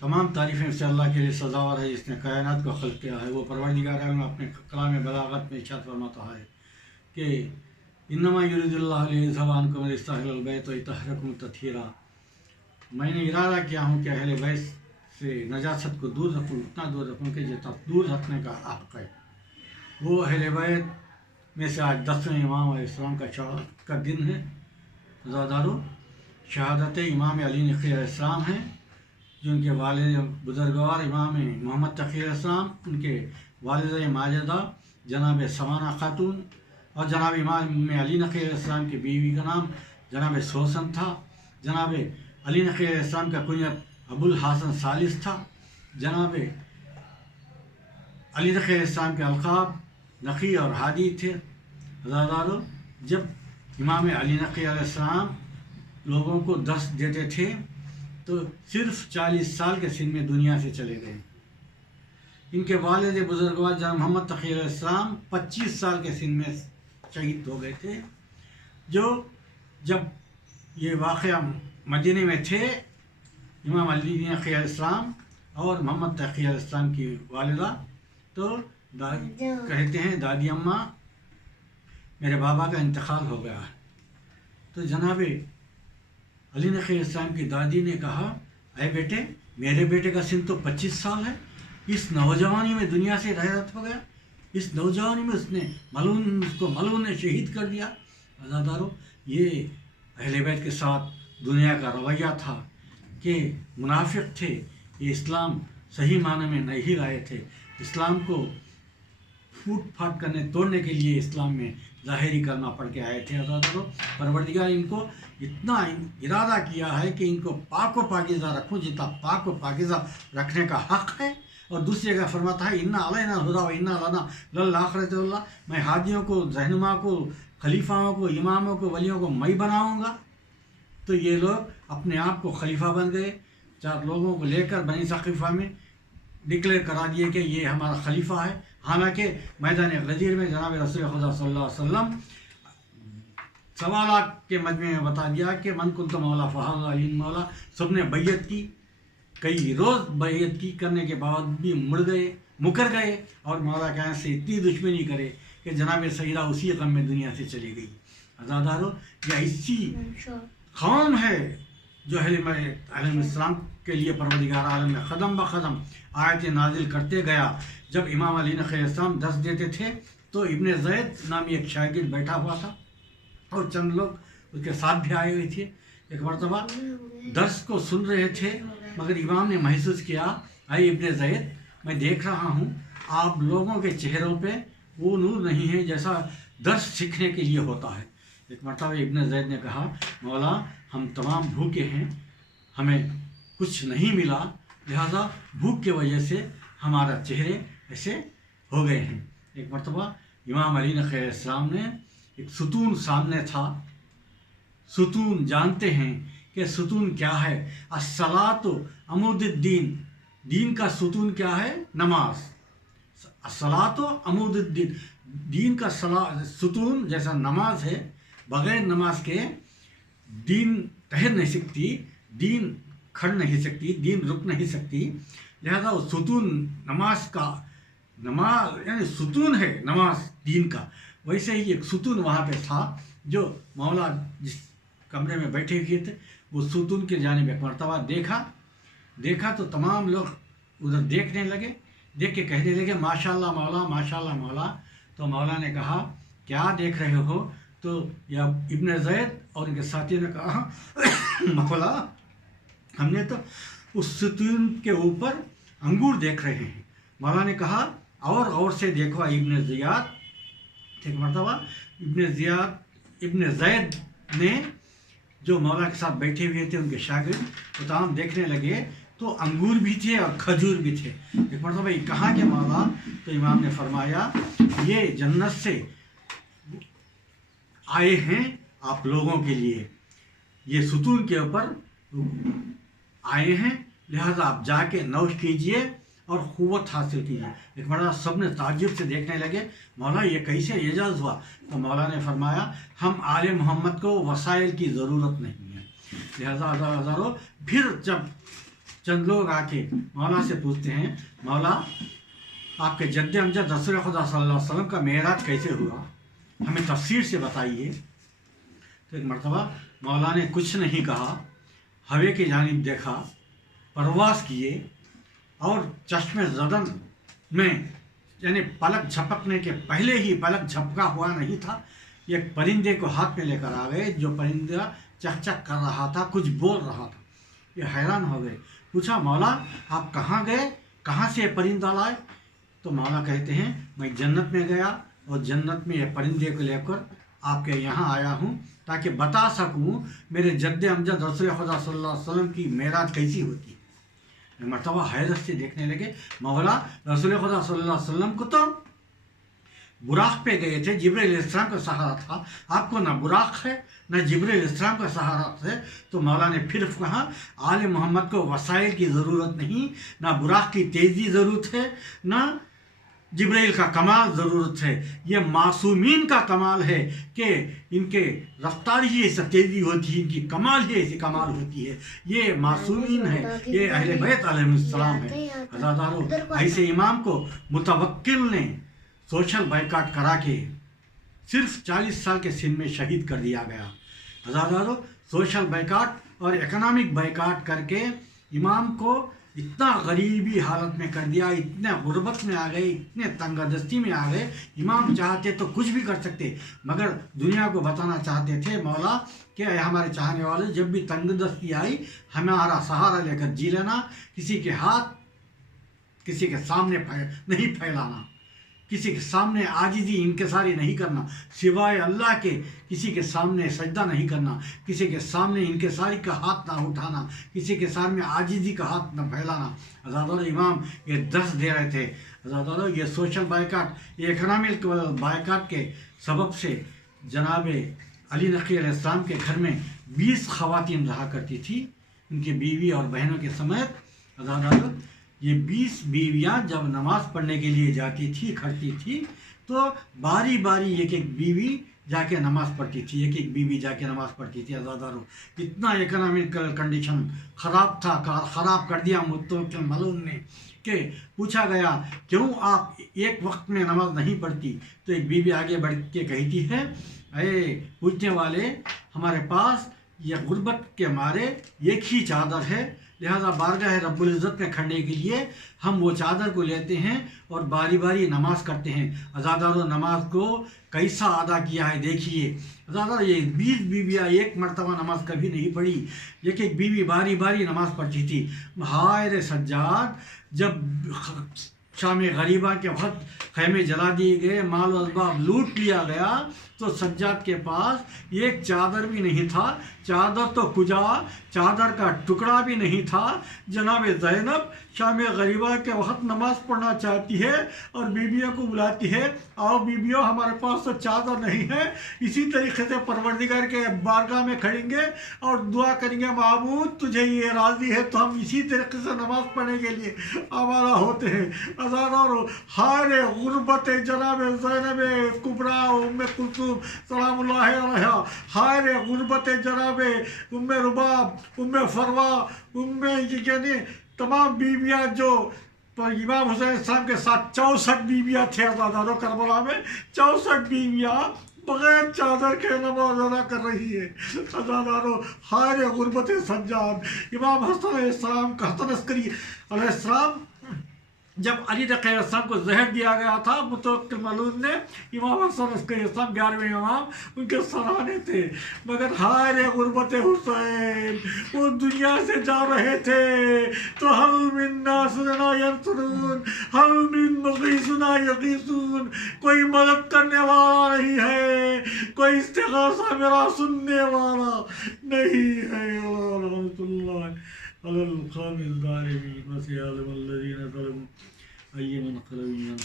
तमाम तारीफ़ें उससे अल्लाह के लिए सज़ावर है जिसने कायनात को खल्क़ किया है। वो परवरदिगार आलम अपने कलाम बलागत में इरशाद फरमाता है कि इन्नमा युरिदुल्लाहु लियुज़हिबा अन्कुम रिज्सा अहलल बैत व युतahhirakum तत्हीरा। मैंने इरादा किया हूँ कि अहले बैत से नजासत को दूर रखूँ, इतना दूर रखूँ कि जितना दूर रखने का हक़ है। वो अहले बैत में से आज 10वें इमाम अलैहिस्सलाम का दिन है। ज़ादारो शहादत इमाम अली नक़ी अलैहिस्सलाम हैं, जो उनके वालिद बुज़ुर्गवार इमाम मोहम्मद तक़ी अलैहिस्सलाम, उनके वालिदा माजिदा जनाब समाना खातून और जनाब इमाम अली नक़ी अलैहिस्सलाम की बीवी का नाम जनाब सोसन था। जनाब अली नक़ी अलैहिस्सलाम का कुनियत अबुल हासन सालिस था। जनाब अली नक़ी अलैहिस्सलाम के अलक़ाब नक़ी और हादी थे। ज़ादारो जब इमाम अली नक़ी अलैहिस्सलाम लोगों को दर्स देते थे तो सिर्फ 40 साल के सिन में दुनिया से चले गए। इनके वालिद बुज़ुर्गवार जनाब मोहम्मद तक़ी अलैहिस्सलाम 25 साल के सिन में शहीद हो गए थे। जो जब ये वाक़या मदीने में थे, इमाम अली नक़ी अलैहिस्सलाम और मोहम्मद तक़ी अलैहिस्सलाम की वालिदा तो कहते हैं दादी अम्मा मेरे बाबा का इंतकाल हो गया है। तो जनाब अली नक़ी अलैहिस्सलाम की दादी ने कहा, अरे बेटे, मेरे बेटे का सिन तो 25 साल है, इस नौजवानी में दुनिया से रहियत हो गया, इस नौजवानी में उसको मलून ने शहीद कर दिया। अज़ादारो ये अहले बैत के साथ दुनिया का रवैया था कि मुनाफिक थे, ये इस्लाम सही माने में नहीं लाए थे। इस्लाम को फूट फाट करने तोड़ने के लिए इस्लाम में ज़ाहिरी कलमा पढ़ के आए थे। अज़ादारो परवरदिगार इनको इतना इरादा किया है कि इनको पाक व पाकीज़ा रखूँ जितना पाक व पाकीज़ा रखने का हक़ है। और दूसरी जगह फरमाता है इन्ना अलैना हुदा व इन्ना लना लल आखिरत वल्ला, मैं हादियों को, रहनुमा को, खलीफाओं को, इमामों को, वलियों को मैं बनाऊँगा। तो ये लोग अपने आप को खलीफा बन गए। 4 लोगों को लेकर बनी सक़ीफ़ा में डिक्लेयर करा दिए कि ये हमारा खलीफा है। हालांकि मैदान गदीर में जनाब रसूल खुदा सल्लल्लाहु अलैहि वसल्लम सवालात के मजमे में बता दिया कि मन कुंत मौला फ़हाज़ा अली मौला। सब ने बैयत की, कई रोज़ बैयत की, करने के बाद भी मुकर गए और मौला के यहाँ से इतनी दुश्मनी करे कि जनाब सईदा उसी गम में दुनिया से चली गई। अज़ादारो यह ऐसी कौम है जो अलैहिस्सलाम के लिए परवरदिगार आलम ने क़दम ब क़दम आयतें नाजिल करते गया। जब इमाम अली नक़ी अलैहिस्सलाम दर्स देते थे तो इब्ने ज़ैद नामी एक शागिर्द बैठा हुआ था और चंद लोग उसके साथ भी आए हुए थे। एक मरतबा दर्स को सुन रहे थे, मगर इमाम ने महसूस किया, अरे इब्ने ज़ैद, मैं देख रहा हूँ आप लोगों के चेहरों पे वो नूर नहीं है जैसा दर्स सीखने के लिए होता है। एक मरतबा इब्ने ज़ैद ने कहा, मौला हम तमाम भूखे हैं, हमें कुछ नहीं मिला, लिहाजा भूख की वजह से हमारा चेहरे ऐसे हो गए हैं। एक मरतबा इमाम अली नक़ी अलैहिस्सलाम ने एक सुतून सामने था। सुतून जानते हैं कि सुतून क्या है? अस्सलातु अमूदुद्दीन, दीन का सुतून क्या है? नमाज। अस्सलातु अमूदुद्दीन, दीन का सुतून जैसा नमाज है, बग़ैर नमाज के दीन ठहर नहीं सकती, दीन खड़ नहीं सकती, दीन रुक नहीं सकती। लिहाजा वो सुतून नमाज यानी सुतून है नमाज दीन का। वैसे ही एक सुतून वहाँ पे था जो मौला जिस कमरे में बैठे हुए थे वो सुतून के जानिब एक मरतबा देखा तो तमाम लोग उधर देखने लगे। देख के कहने लगे माशाअल्लाह मौला, माशाअल्लाह मौला। तो मौला ने कहा क्या देख रहे हो? तो या इब्ने ज़ैद और उनके साथियों ने कहा मौला हमने तो उस सुतून के ऊपर अंगूर देख रहे हैं। मौला ने कहा और गौर से देखो इब्ने ज़ियाद। एक मरतबा इब्ने ज़ैद ने जो मौला के साथ बैठे हुए थे उनके शागिर्द वो तमाम देखने लगे तो अंगूर भी थे और खजूर भी थे। एक मरतबा कहा कि मौला, तो इमाम ने फरमाया ये जन्नत से आए हैं आप लोगों के लिए, ये सुतून के ऊपर आए हैं, लिहाजा आप जाके नौश कीजिए और क़ुव्वत हासिल कीजिए। एक मरतबा सब ने ताज्जुब से देखने लगे, मौला ये कैसे एजाज़ हुआ? तो मौला ने फरमाया हम आले मोहम्मद को वसाइल की ज़रूरत नहीं है। लिहाजा हज़ारों फिर जब चंद लोग आके मौला से पूछते हैं, मौला आपके जद्द अमजद रसूल खुदा सल्लल्लाहु अलैहि वसल्लम का मेराज कैसे हुआ, हमें तफसीर से बताइए। तो एक मरतबा मौला ने कुछ नहीं कहा, हवे की जानिब देखा, परवास किए और चश्मे ज़दन में यानी पलक झपकने के पहले ही, पलक झपका हुआ नहीं था, एक परिंदे को हाथ में लेकर आ गए। जो परिंदा चकचक कर रहा था, कुछ बोल रहा था। ये हैरान हो गए, पूछा मौला आप कहाँ गए, कहाँ से ये परिंदा लाए? तो मौला कहते हैं मैं जन्नत में गया और जन्नत में ये परिंदे को लेकर आपके यहाँ आया हूँ ताकि बता सकूँ मेरे जद्द अमजद रसूल खुदा सल्लल्लाहु अलैहि वसल्लम की मेराज कैसी होती है। मरतबा हैरत से देखने लगे, मौला रसूल खुदा सल्लल्लाहु अलैहि वसल्लम को तो बुराक पे गए थे, जिब्रील अलैहिस्सलाम का सहारा था, आपको ना बुराक है ना जिब्रील अलैहिस्सलाम का सहारा है। तो मौला ने फिर कहा आले मोहम्मद को वसाइल की ज़रूरत नहीं, ना बुराक की तेज़ी ज़रूरत है, ना जिब्रील का कमाल ज़रूरत है। ये मासूमीन का कमाल है कि इनके रफ्तार ही ऐसी तेज़ी होती है, इनकी कमाल ही ऐसी कमाल होती है। ये मासूमीन है, ये अहले बैत अलैहिस्सलाम है। अज़ादारों, ऐसे इमाम को मुतवक्किल ने सोशल बाइकाट करा के सिर्फ 40 साल के सिन में शहीद कर दिया गया। अज़ादारों, सोशल बाइकाट और इकनॉमिक बाइकाट करके इमाम को इतना गरीबी हालत में कर दिया, इतने गुर्बत में आ गए, इतने तंगदस्ती में आ गए। इमाम चाहते तो कुछ भी कर सकते, मगर दुनिया को बताना चाहते थे मौला कि हमारे चाहने वाले जब भी तंगदस्ती आई हमारा सहारा लेकर जी लेना, किसी के हाथ किसी के सामने नहीं फैलाना, किसी के सामने आजिज़ी इनकिसारी नहीं करना, सिवाय अल्लाह के किसी के सामने सजदा नहीं करना, किसी के सामने इनकिसारी का हाथ ना उठाना, किसी के सामने आजिज़ी का हाथ न फैलाना। अज़ादारों, इमाम ये दर्स दे रहे थे। अज़ादारों, ये सोशल बाइकाट, ये इकनॉमिक बाइकाट के सबब से जनाब अली नक़ी अलैहिस्सलाम के घर में 20 ख़वातीन रहा करती थी, उनकी बीवी और बहनों के समेत। अज़ादारों, ये 20 बीवियाँ जब नमाज़ पढ़ने के लिए जाती थी, खड़ती थी, तो बारी बारी एक एक बीवी जाके नमाज़ पढ़ती थी, एक एक बीवी जाके नमाज़ पढ़ती थी। अज़ादारों, इतना इकनॉमिक कंडीशन ख़राब था, ख़राब कर दिया मुतवक्किल मलून ने कि पूछा गया क्यों आप एक वक्त में नमाज नहीं पढ़ती? तो एक बीवी आगे बढ़ के कहती है, अरे पूछने वाले, हमारे पास ये गुर्बत के मारे एक ही चादर है, लिहाजा बारगाह रब्बुल इज़्ज़त में खड़ने के लिए हम वो चादर को लेते हैं और बारी बारी नमाज करते हैं। अज़ादारों, नमाज को कैसा अदा किया है देखिए। अज़ादारों, ये 20 बीवियाँ एक मरतबा नमाज कभी नहीं पढ़ी, एक एक बीवी बारी बारी नमाज पढ़ती थी। हाय रे सज्जाद, जब शाम गरीबा के वक्त खैमे जला दिए गए, माल असबाब लूट लिया गया, तो सज्जाद के पास एक चादर भी नहीं था, चादर तो कुजा, चादर का टुकड़ा भी नहीं था। जनाब ज़ैनब शाम गरीबा के वक्त नमाज पढ़ना चाहती है और बीबियों को बुलाती है, आओ बीबियों, हमारे पास तो चादर नहीं है, इसी तरीके से परवरदिगार के बारगाह में खड़ेंगे और दुआ करेंगे, माबूद तुझे ये राज़ी है तो हम इसी तरीके से नमाज पढ़ने के लिए आवारा होते हैं। अज़ादारों, हारे गुर्बत जनाब ज़ैनब कुबरा उम्मे कुलसूम सलामुल्लाहि अलैहा, हारे गुर्बत जनाब उम्मे रुबाब, उम्मे फरवा, उम्मे यानी तमाम बीवियाँ जो इमाम हुसैन इस्लाम के साथ 64 बीवियाँ थे। अज़ादारों, करबला में 64 बीवियाँ बग़ैर चादर के नमाज अदा कर रही है। अज़ादारों, हाय गुर्बत सज्जाद, इमाम हसन अलैहिस्सलाम का, हसन अस्करी अलैहिस्सलाम, जब अली नक़ी अलैहिस्सलाम को जहर दिया गया था, मुतवक्किल मलून ने इमाम हसन अस्करी अलैहिस्सलाम 11वें इमाम उनके सराहने थे, मगर हाय रे गुर्बत हुसैन, वो दुनिया से जा रहे थे तो हल मिन नासुना यंसुरून, हल मिन मुगीसुना यगीसून, कोई मदद करने वाला नहीं है, कोई इस्तिग़ासा मेरा सुनने वाला नहीं है। अलल क़ौमिल ज़ालिमीन वसयअलमु अल्लज़ीना ज़लमू अय्युल मुनक़लबिन।